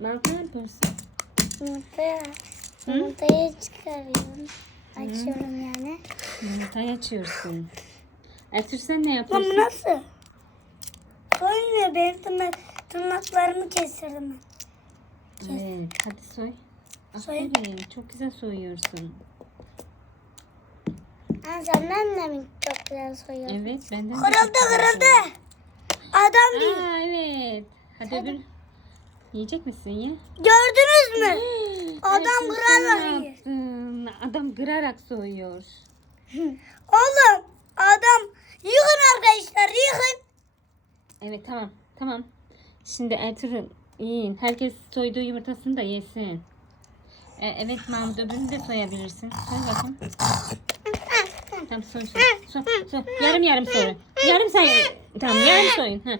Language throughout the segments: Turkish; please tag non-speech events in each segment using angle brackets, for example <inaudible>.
Mahmut ne yapıyorsun? Yumurtaya, yumurtayı çıkarıyorum. Açıyorum yani. Yumurtayı açıyorsun. Ertuğrul sen ne Ama yapıyorsun? nasıl? Koymuyor benim tırnak, tırnaklarımı kestirdim Evet, hadi soy. Aferin, çok güzel soyuyorsun. ben. Senden de mi çok güzel soyuyorsun? Evet, benden de Kırıldı çok güzel kırıldı. Adam değil. Aa, evet. Hadi öbür. Yiyecek misin ye? Gördünüz mü? Adam kırarak yiyor. Adam kırarak soyuyor. Oğlum adam yıkın arkadaşlar yıkın. Evet tamam tamam. Şimdi Ertuğrul yiyin. Herkes soyduğu yumurtasını da yesin. E, evet Mahmut öbürünü de soyabilirsin. Soy bakayım. Tamam soy soy. soy, soy. Yarım yarım soy. Yarım say. Tamam yarım soyun. Ha.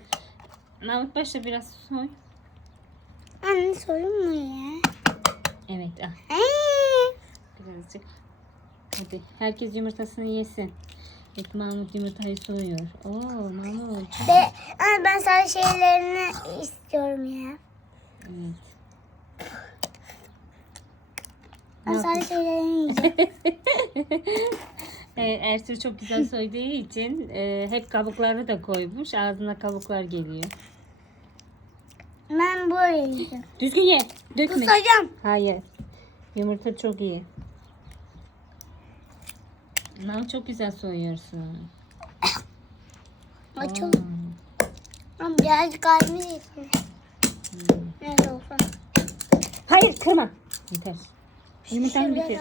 Mahmut başla biraz soy. Anne sorun mu ya? Evet ah Ee, birazcık. Hadi herkes yumurtasını yesin. Evet Mahmut yumurtayı soyuyor. Oo Mahmut. De, anne ben sadece şeylerini istiyorum ya. Evet. Ben Ne sadece şeylerini yiyeceğim. <laughs> e, Ertuğrul çok güzel soyduğu için e, hep kabuklarını da koymuş. Ağzına kabuklar geliyor. Ben böyle yiyeceğim. Düzgün ye. Dökme. Kusacağım. Hayır. Yumurta çok iyi. Ama çok güzel soyuyorsun. Açıl. Ama birazcık kalbimi yesin. Olsun? Hayır kırma. Yeter. Yumurtanı Şuraya bitir.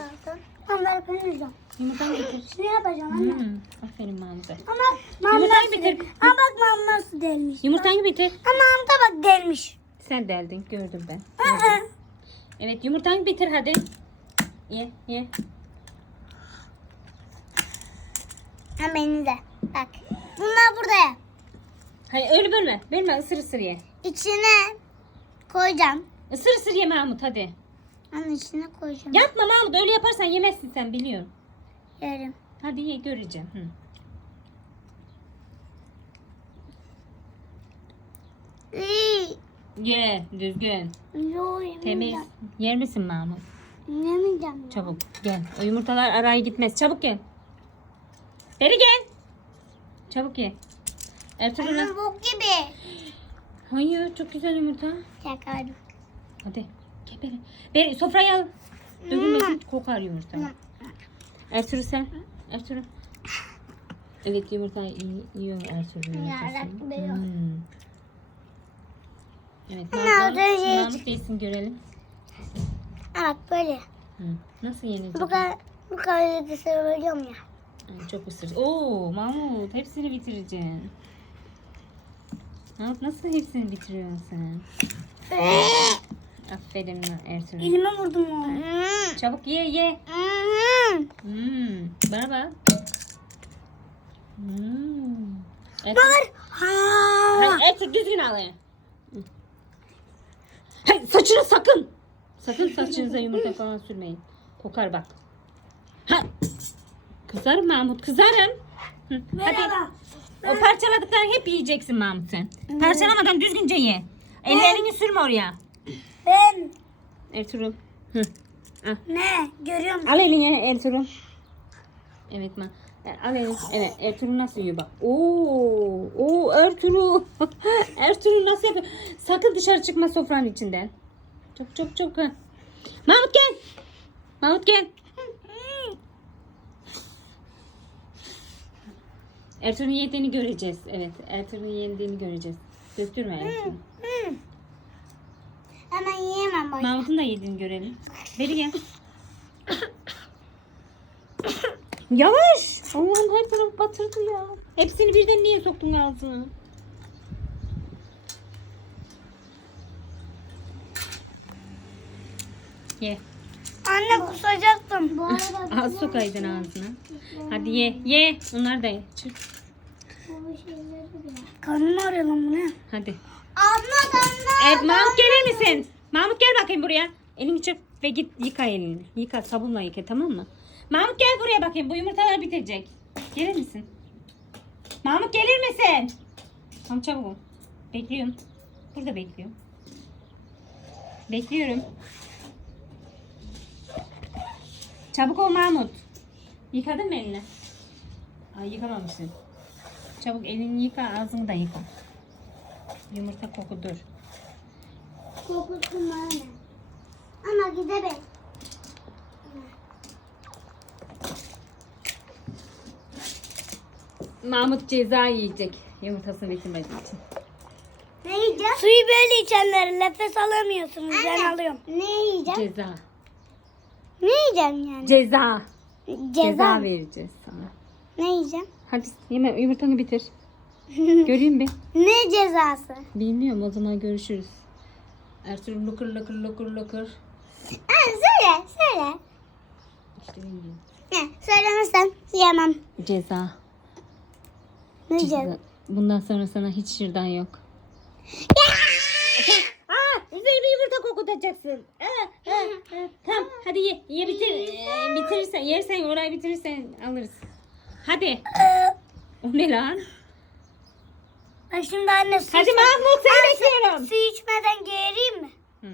Ama ben ben yiyeceğim. Yumurtanı bitir. Şunu yapacağım anne. Hmm, aferin Mahmut'a. Ama mam Yumurtayı bitir. Ama bak mam nasıl delmiş. Yumurtanı bitir. Ama mam da bak delmiş. Sen deldin gördüm ben. Aa. Evet yumurtanı bitir hadi. Ye ye. Ha beni de. Bak. Bunlar burada. Hayır öyle bölme. Bölme ısır ısır ye. İçine koyacağım. Isır ısır ye Mahmut hadi. Onun içine koyacağım. Yapma Mahmut öyle yaparsan yemezsin sen biliyorum. Yerim. Hadi ye göreceğim. Hı. İyi. Ye düzgün. Yo Temiz. yemeyeceğim. Yer misin Mahmut? Yemeyeceğim. ya. Çabuk gel. O yumurtalar araya gitmez. Çabuk gel. Beri gel. Çabuk ye. Ertuğrul Ama nasıl? bok gibi. Hayır çok güzel yumurta. Yakardım. Hadi. Gel beri. Beri sofraya al. Dökülmesin kokar yumurta. Ertuğrul sen. Ertuğrul. Evet yumurta iyi, yiyor Ertuğrul yumurtasını. Beyaz. Hmm. Evet da şey- Mahmut yesin görelim. Bak böyle. Hı. Nasıl yenecek? Bu kadar bu kadar da söylüyorum ya. Çok ısır. Oo Mahmut hepsini bitireceksin. Mahmut nasıl hepsini bitiriyorsun sen? <laughs> Aferin Ertuğrul. Elime vurdum o. Hmm. Çabuk ye ye. Hmm. Bana bak. Hmm. Var. Ha. Hayır, Ertuğrul düzgün al saçını sakın. Sakın saçınıza yumurta falan sürmeyin. Kokar bak. Ha. Kızarım Mahmut kızarım. Hı, Hadi. Merhaba. O parçaladıklarını hep yiyeceksin Mahmut sen. Parçalamadan düzgünce ye. Ellerini sürme oraya. Ben Ertuğrul. Hı. Ne görüyorum. Al elini Ertuğrul. Evet ma. Al elini. Evet Ertuğrul nasıl yiyor bak. Oo, oo Ertuğrul. <laughs> Ertuğrul nasıl yapıyor? Sakın dışarı çıkma sofranın içinden. Çok çok çok. Mahmut gel. Mahmut gel. Ertuğrul'un yediğini göreceğiz. Evet Ertuğrul'un yendiğini göreceğiz. Döktürme Ertuğrul. Hemen yiyemem bak. Mahmut'un da yediğini görelim. Beri gel. <coughs> Yavaş. Allah'ım her taraf batırdı ya. Hepsini birden niye soktun ağzına? Ye. Anne kusacaktım. Bu arada <laughs> Az sokaydın ağzına. Hadi ye. Ye. Onlar da ye. Çık. Karnım ağrıyor lan bu ne? Hadi. Abla damla. Evet Mahmut gelir misin? Mahmut gel bakayım buraya. Elini çöp ve git yıka elini. Yıka sabunla yıka tamam mı? Mahmut gel buraya bakayım. Bu yumurtalar bitecek. Gelir misin? Mahmut gelir misin? Tamam çabuk ol. Bekliyorum. Burada bekliyorum. Bekliyorum. Çabuk ol Mahmut. Yıkadın mı elini? Ay yıkamamışsın. Çabuk elini yıka, ağzını da yıka. Yumurta kokudur. Kokusu bana ne? Ama gidelim. Mahmut ceza yiyecek. Yumurtasını bitirmediği için. Ne yiyeceğim? Suyu böyle içenler nefes alamıyorsunuz. Ben alıyorum. Ne yiyeceğim? Ceza. Ne yiyeceğim yani? Ceza. Ceza. Ceza vereceğiz sana. Ne yiyeceğim? Hadi yeme yumurtanı bitir. <laughs> Göreyim bir. ne cezası? Bilmiyorum o zaman görüşürüz. Ertuğrul lukur lukur lukur lukur. Ha, söyle, söyle. İşte bilmiyorum. Ne, söylemezsen yemem. Ceza. Ne ceza? Bundan sonra sana hiç şırdan yok. <laughs> Aa, üzerime yumurta kokutacaksın. Aa, aa, aa. Tamam hadi ye. Ye bitir. Ee, bitirirsen yersen orayı bitirirsen alırız. Hadi. O ne lan? Ben şimdi anne su, Hadi Mahmut seni bekliyorum. su içmeden geğireyim mi? Hı.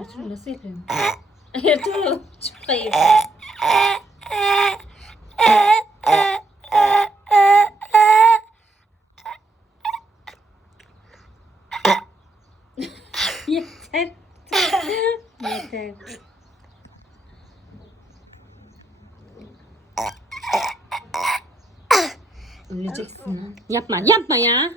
Ertuğrul nasıl yapıyorum? Ertuğrul çok ayıp. Öleceksin. Yapma, yapma ya.